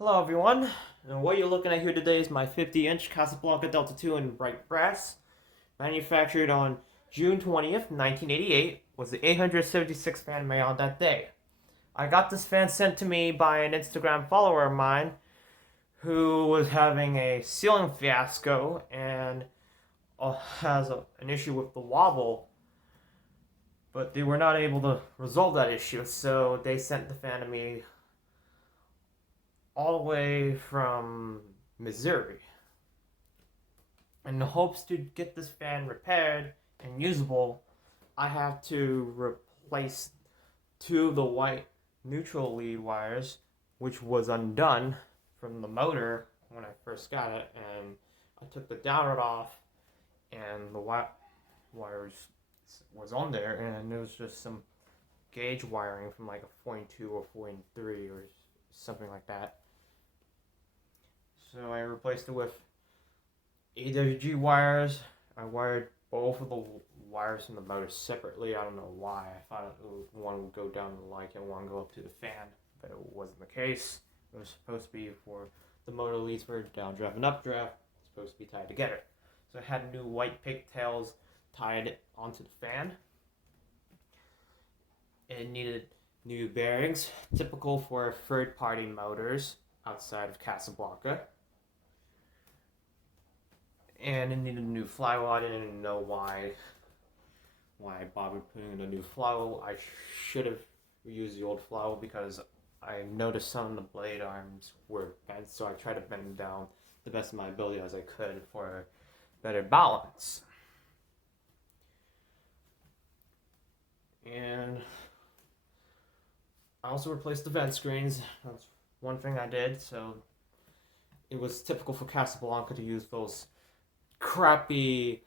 Hello everyone, and what you're looking at here today is my 50-inch Casablanca Delta 2 in bright brass, manufactured on June 20th, 1988, was the 876 fan made on that day. I got this fan sent to me by an Instagram follower of mine who was having a ceiling fiasco and has an issue with the wobble, but they were not able to resolve that issue, so they sent the fan to me all the way from Missouri. In the hopes to get this fan repaired and usable, I have to replace two of the white neutral lead wires, which was undone from the motor when I first got it, and I took the downrod off, and the wires was on there, and it was just some gauge wiring from like a 42 or 43 or something like that. So I replaced it with AWG wires. I wired both of the wires from the motor separately. I don't know why. I thought one would go down the light and one would go up to the fan, but it wasn't the case. It was supposed to be for the motor leads for downdraft and updraft. It's supposed to be tied together. So I had new white pigtails tied onto the fan. It needed new bearings, typical for third-party motors outside of Casablanca. And it needed a new flywheel. I didn't know why I bothered putting in a new flywheel. I should have used the old flywheel because I noticed some of the blade arms were bent, so I tried to bend them down the best of my ability as I could for better balance. And I also replaced the vent screens. That's one thing I did. So it was typical for Casablanca to use those crappy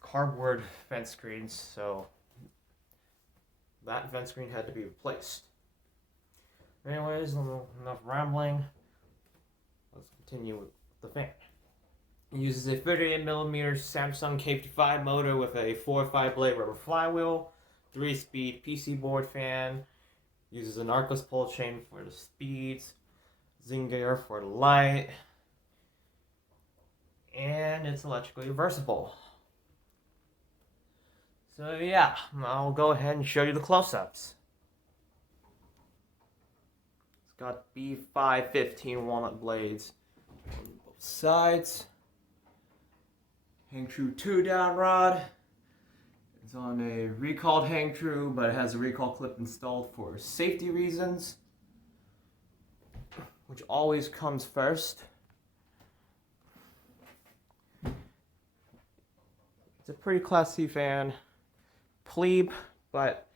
cardboard vent screens, so that vent screen had to be replaced. Anyways, enough rambling. Let's continue with the fan. It uses a 38mm Samsung K55 motor with a 4-5 blade rubber flywheel, 3-speed PC board fan, uses an arcless pullchain for the speeds, Zinger for the light, and it's electrically reversible. So yeah, I'll go ahead and show you the close-ups. It's got B515 walnut blades on both sides. Hang true 2 down rod. It's on a recalled hang true, but it has a recall clip installed for safety reasons, which always comes first. It's a pretty classy fan. Plebe, but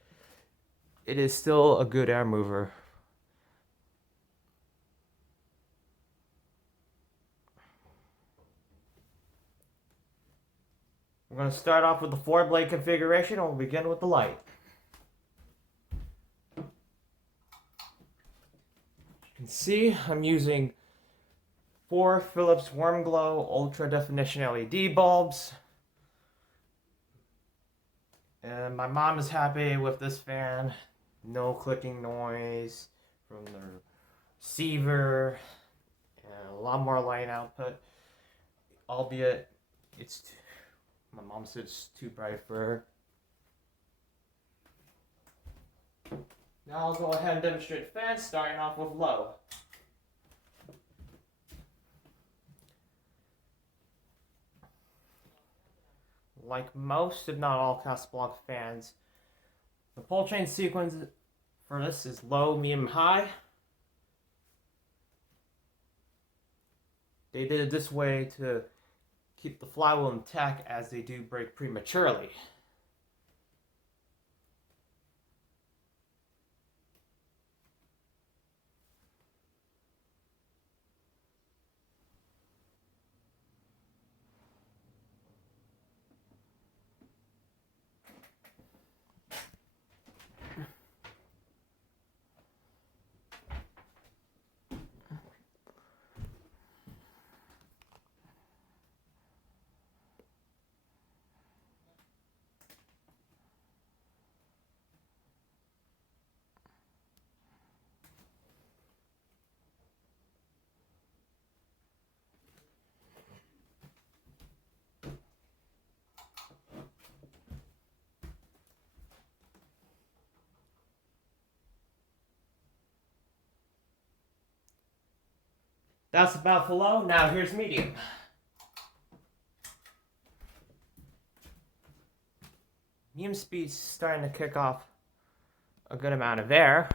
it is still a good air mover. We're going to start off with the 4-blade configuration, and we'll begin with the light. As you can see, I'm using 4 Philips Warm Glow Ultra Definition LED bulbs. And my mom is happy with this fan. No clicking noise from the receiver, and a lot more light output. Albeit, my mom said it's too bright for her. Now I'll go ahead and demonstrate fans, starting off with low. Like most, if not all, Casablanca fans, the pullchain sequence for this is low, medium, high. They did it this way to keep the flywheel intact, as they do break prematurely. That's about for low. Now here's medium. Medium speed's starting to kick off a good amount of air.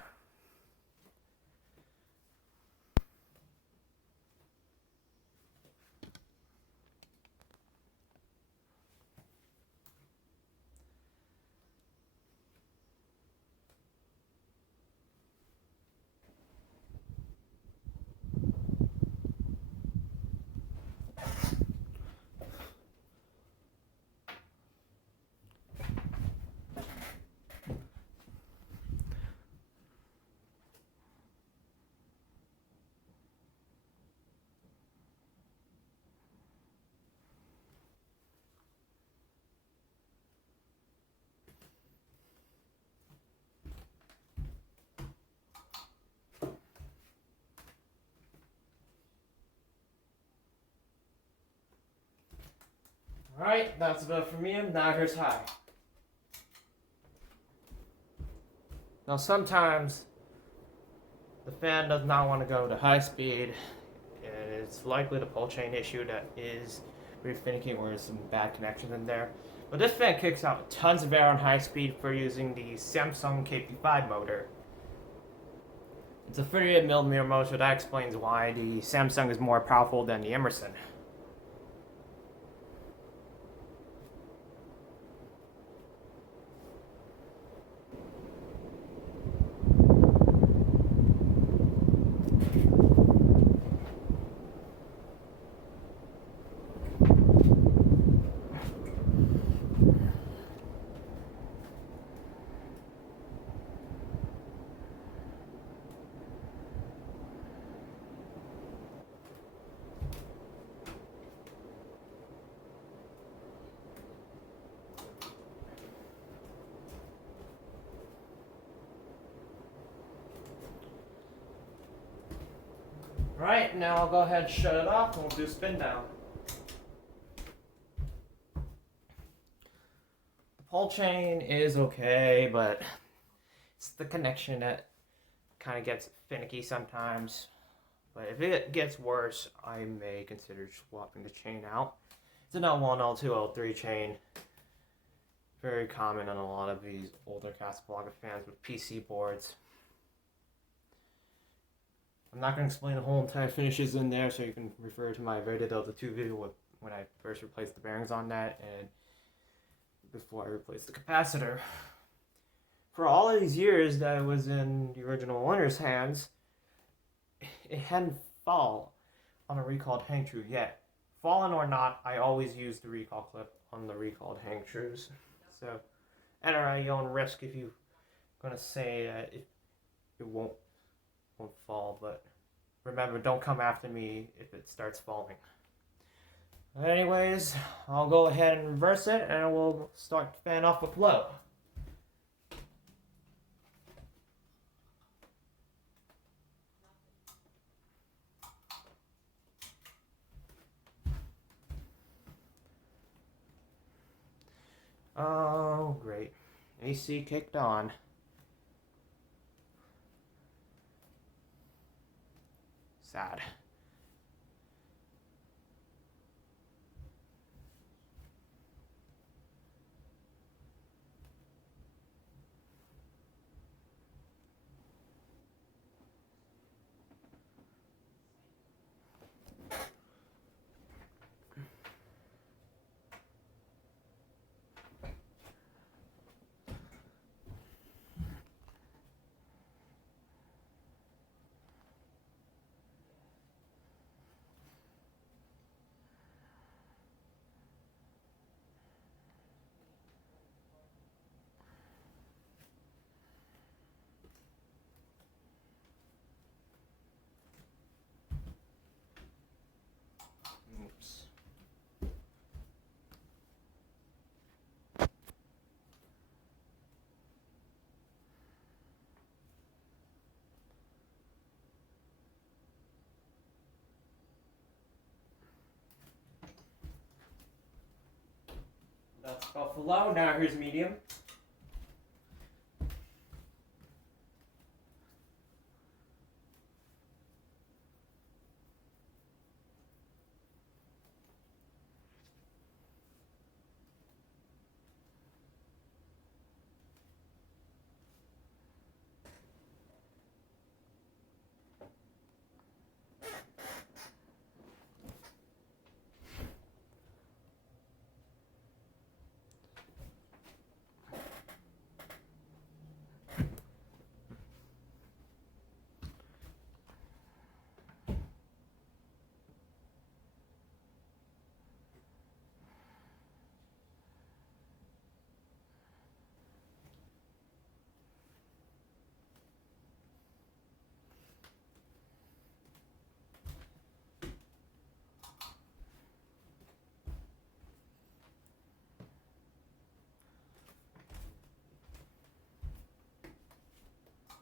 Alright, that's about for medium. Now here's high. Now sometimes the fan does not want to go to high speed, and it's likely the pullchain issue that is pretty finicky or there's some bad connections in there. But this fan kicks out tons of air on high speed for using the Samsung KP5 motor. It's a 38mm motor, so that explains why the Samsung is more powerful than the Emerson. Right, now I'll go ahead and shut it off and we'll do spin down. The pull chain is okay, but it's the connection that kind of gets finicky sometimes. But if it gets worse, I may consider swapping the chain out. It's an L1, L2, L3 chain. Very common on a lot of these older Casablanca fans with PC boards. I'm not going to explain the whole entire finishes in there, so you can refer to my Rated Delta 2 video when I first replaced the bearings on that and before I replaced the capacitor. For all of these years that it was in the original owner's hands, it hadn't fallen on a recalled hang true yet. Fallen or not, I always use the recall clip on the recalled hang trues. So, enter at your own risk if you're going to say that it won't fall, but remember, don't come after me if it starts falling. Anyways, I'll go ahead and reverse it and we'll start the fan off with low. Oh, great. AC kicked on. Sad. Oops. That's about for low. Now here's medium.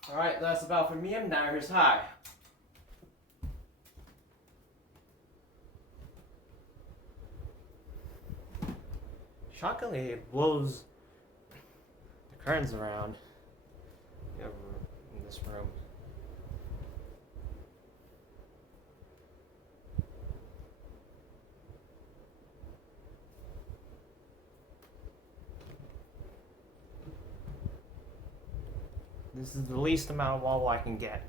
Alright, that's about for medium. Now here's high. Shockingly, it blows the curtains around in this room. This is the least amount of wall I can get.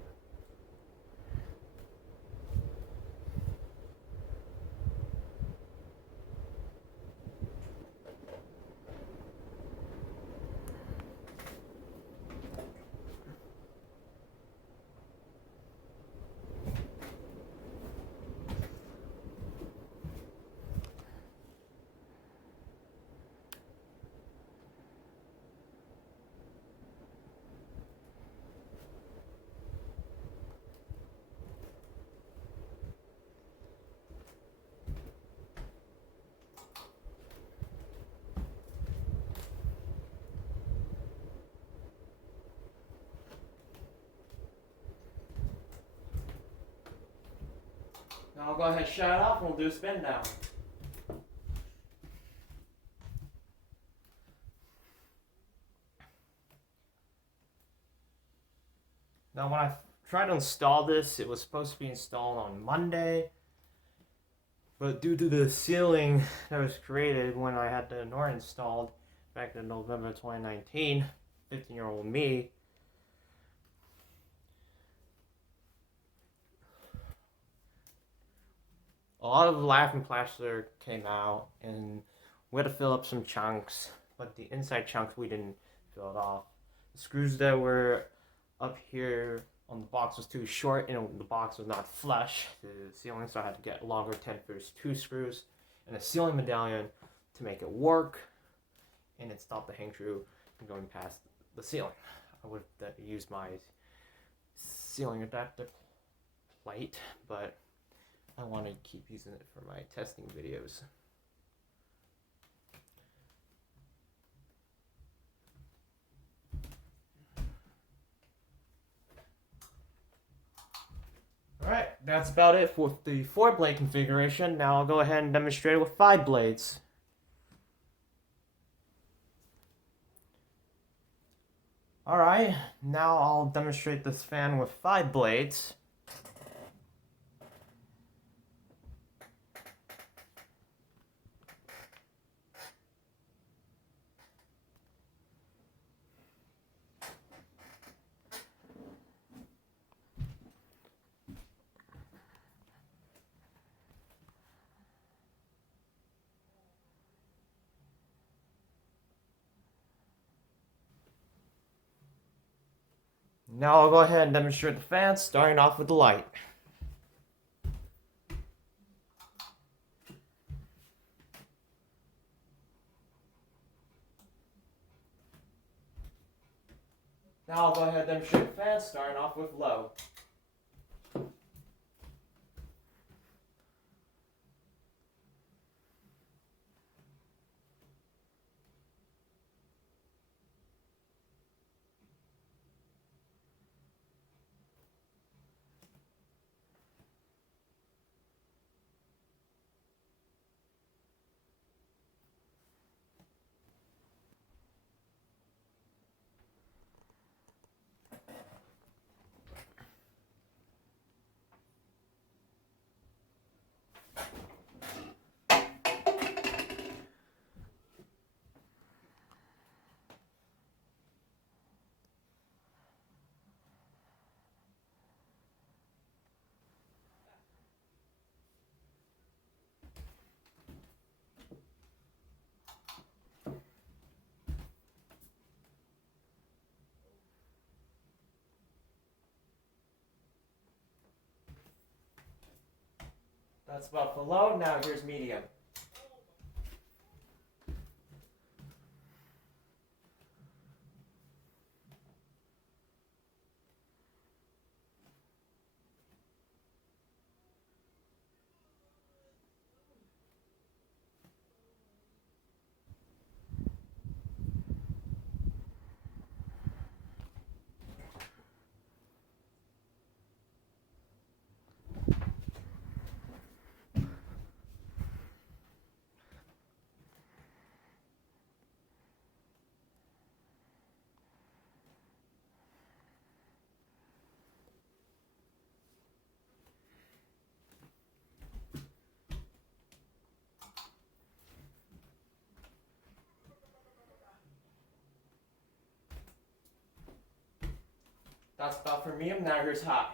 Now I'll go ahead and shut it off and we'll do a spin down. Now when I tried to install this, it was supposed to be installed on Monday. But due to the ceiling that was created when I had the Norden installed back in November 2019, 15-year-old me, a lot of the laughing plaster came out and we had to fill up some chunks, but the inside chunks we didn't fill it off. The screws that were up here on the box was too short and the box was not flush to the ceiling, so I had to get longer 10-2 screws and a ceiling medallion to make it work, and it stopped the hang screw from going past the ceiling. I would have used my ceiling adapter plate, but I want to keep using it for my testing videos. Alright, that's about it for the 4-blade configuration. Now I'll go ahead and demonstrate it with 5 blades. Alright, now I'll demonstrate this fan with 5 blades. Now I'll go ahead and demonstrate the fan, starting off with the light. Now I'll go ahead and demonstrate the fan, starting off with low. That's about for low. Now here's medium. That's about for medium, now here's high.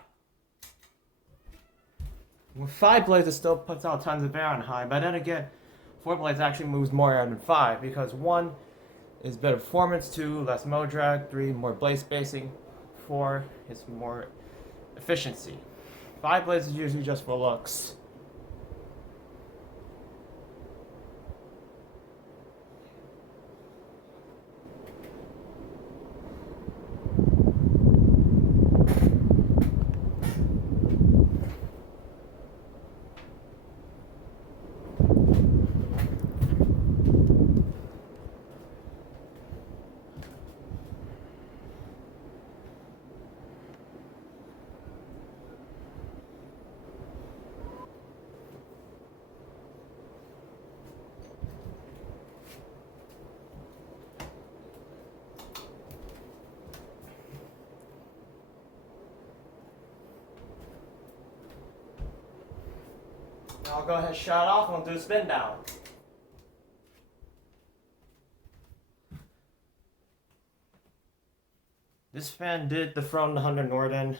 With 5 blades, it still puts out tons of air on high, but then again, 4 blades actually moves more air than 5 because 1 is better performance, 2 less mow drag, 3 more blade spacing, 4 is more efficiency. 5 blades is usually just for looks. Now I'll go ahead and shut it off and we'll do a spin down. This fan did dethrone the 100 Norden.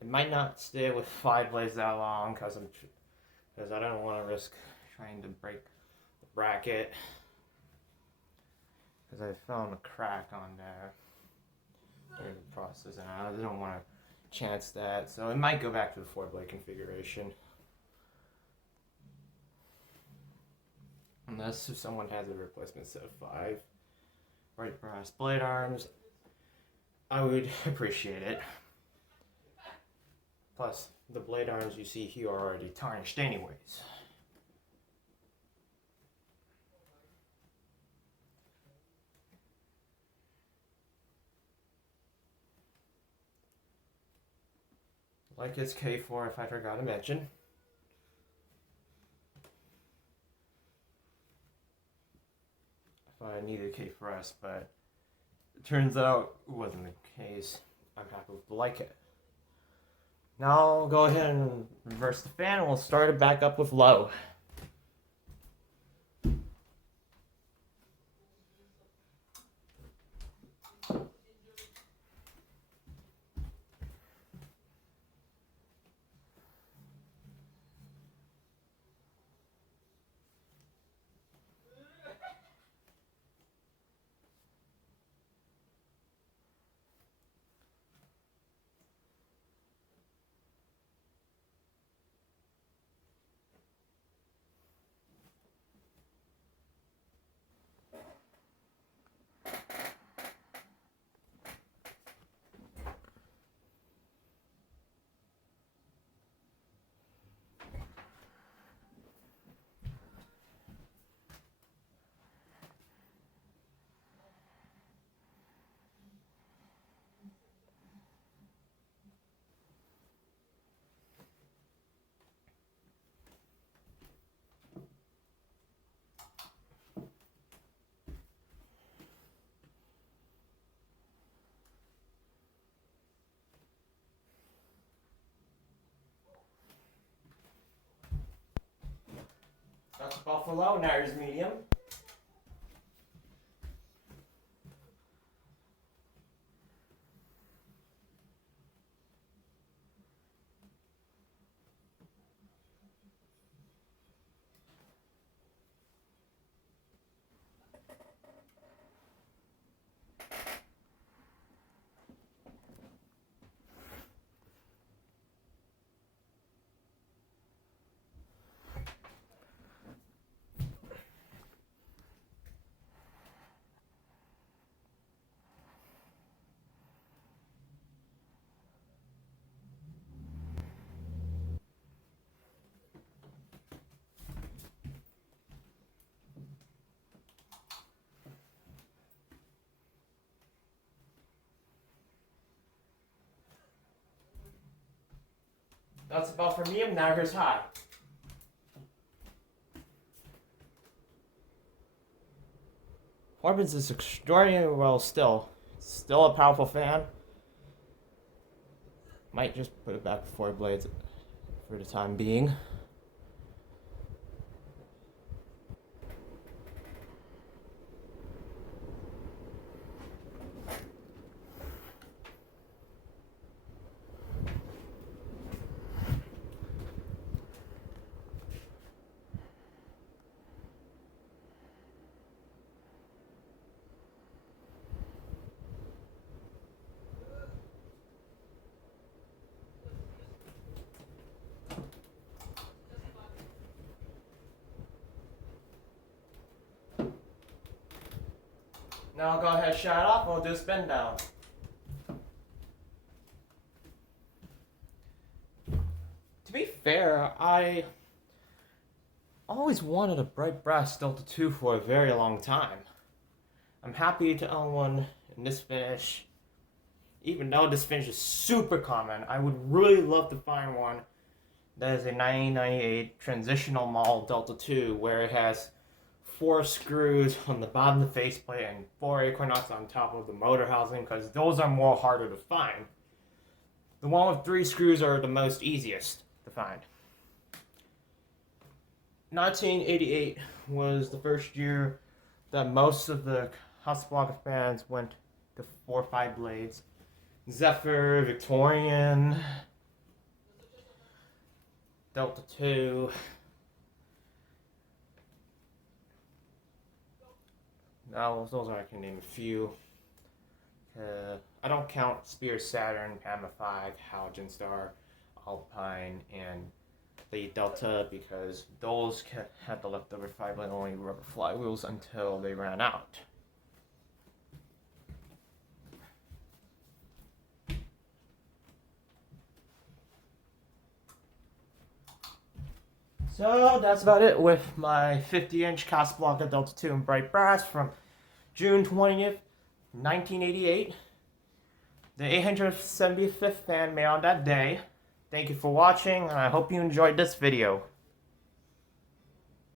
It might not stay with 5 blades that long because I don't want to risk trying to break the bracket because I found a crack on there during the process and I don't want to chance that, so it might go back to the 4 blade configuration unless if someone has a replacement set of 5 right brass blade arms. I would appreciate it. Plus, the blade arms you see here are already tarnished anyways. Like it's K4 if I forgot to mention. If I needed K4S, but it turns out it wasn't the case. I'm happy with the like it. Now I'll go ahead and reverse the fan and we'll start it back up with low. That's about for low, now here's medium. That's about for medium, now here's high. Corbin's is extraordinarily well still. It's still a powerful fan. Might just put it back to 4 blades for the time being. Now I'll go ahead and shut it off and we'll do a spin down. To be fair, I always wanted a bright brass Delta 2 for a very long time. I'm happy to own one in this finish. Even though this finish is super common, I would really love to find one that is a 1998 transitional model Delta 2 where it has 4 screws on the bottom of the faceplate and 4 acorn nuts on top of the motor housing, because those are more harder to find. The one with 3 screws are the most easiest to find. 1988 was the first year that most of the Casablanca fans went to 4-5 blades. Zephyr, Victorian, Delta 2. Now, those are, I can name a few. I don't count Spear Saturn, Pama 5, Halogen Star, Alpine, and the Delta, because those had the leftover 5-blade only rubber flywheels until they ran out. So that's about it with my 50-inch Casablanca Delta 2 in bright brass from June 20th, 1988. The 875th fan made on that day. Thank you for watching, and I hope you enjoyed this video.